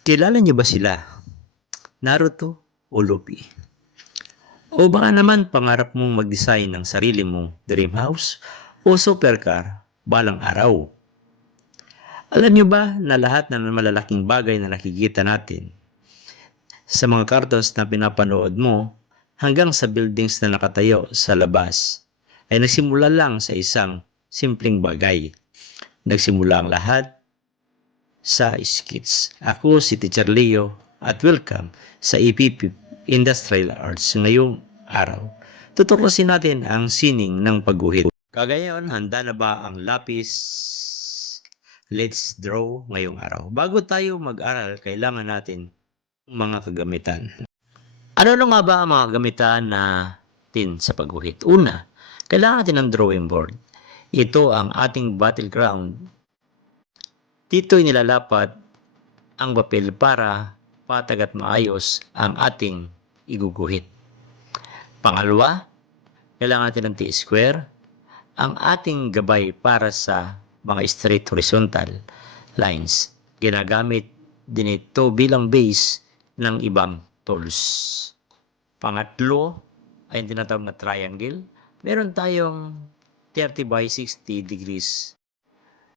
Kilala niyo ba sila? Naruto o Luffy? O baka naman pangarap mong mag-design ng sarili mong dream house o supercar balang araw? Alam niyo ba na lahat ng malalaking bagay na nakikita natin sa mga cartoons na pinapanood mo hanggang sa buildings na nakatayo sa labas ay nagsimula lang sa isang simpleng bagay. Nagsimula ang lahat sa skits. Ako si Teacher Leo at welcome sa EPP Industrial Arts ngayong araw. Tutuklasin natin ang sining ng pagguhit. Kagayon, handa na ba ang lapis? Let's draw ngayong araw. Bago tayo mag-aral, kailangan natin mga kagamitan. Ano nga ba ang mga gamitan natin sa pagguhit? Una, kailangan natin ng drawing board. Ito ang ating battleground. Dito inilalapat ang papel para patag at maayos ang ating iguguhit. Pangalawa, kailangan natin ng T-square, ang ating gabay para sa mga straight horizontal lines. Ginagamit din ito bilang base ng ibang tools. Pangatlo ay yung tinatawag na triangle. Meron tayong 30 by 60 degrees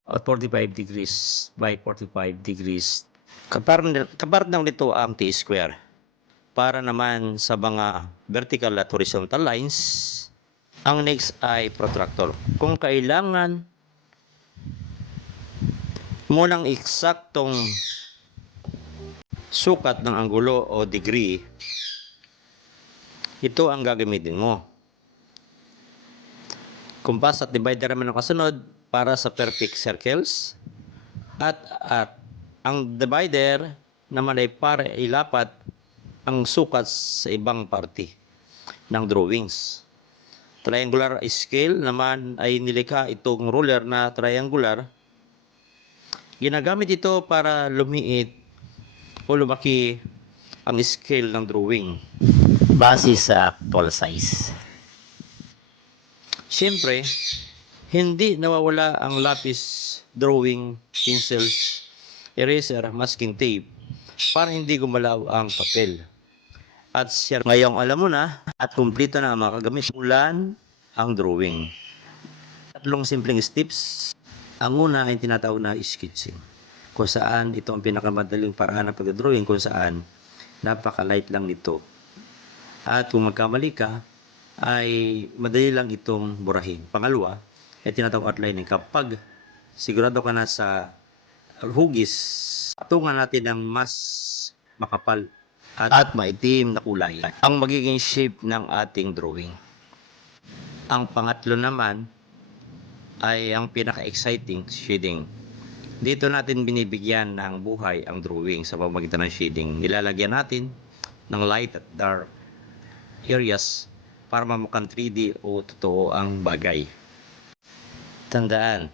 at 45 degrees by 45 degrees. Kapartner nito ang T-square. Para naman sa mga vertical at horizontal lines, ang next ay protractor. Kung kailangan mo ng eksaktong sukat ng anggulo o degree, ito ang gagamitin mo. Compass at divider naman ang kasunod para sa perfect circles. At ang divider naman ay para ilapat ang sukat sa ibang parte ng drawings. Triangular scale naman ay nilikha itong ruler na triangular. Ginagamit ito para lumiit o lumaki ang scale ng drawing base sa actual size. Siyempre, hindi nawawala ang lapis, drawing, pencils, eraser, masking tape para hindi gumalaw ang papel. At ngayong alam mo na at kumplito na ang mga kagamit, simulan ang drawing. Tatlong simpleng steps. Ang una ay tinatawag na sketching, kung saan ito ang pinakamadaling paraan ng pagdodrawing, kung saan napaka-light lang nito. At kung magkamali ka, ay madali lang itong burahin. Pangalawa, ay tinatawag outlining. Kapag sigurado ka na sa hugis, patungan natin ng mas makapal at maitim na kulay ang magiging shape ng ating drawing. Ang pangatlo naman ay ang pinaka-exciting, shading. Dito natin binibigyan ng buhay ang drawing sa pamamagitan ng shading. Nilalagyan natin ng light at dark areas para mamukhang 3D o totoo ang bagay. Tandaan,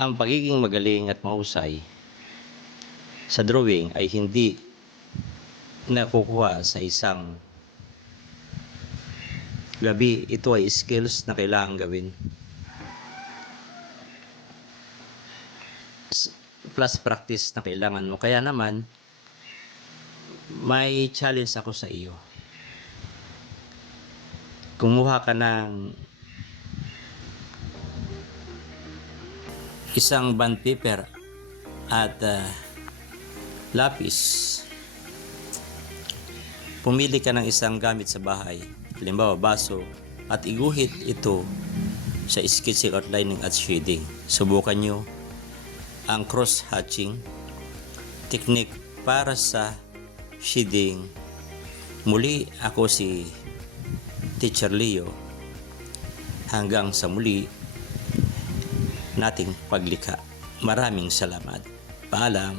ang pagiging magaling at mahusay sa drawing ay hindi nakukuha sa isang gabi. Ito ay skills na kailangan gawin. Plus practice na kailangan mo. Kaya naman, may challenge ako sa iyo. Kumuha ka ng isang bond paper at lapis. Pumili ka ng isang gamit sa bahay, halimbawa baso, at iguhit ito sa sketching, outlining at shading. Subukan nyo ang cross-hatching technique para sa shading. Muli, ako si Teacher Leo. Hanggang sa muli nating paglikha. Maraming salamat. Paalam.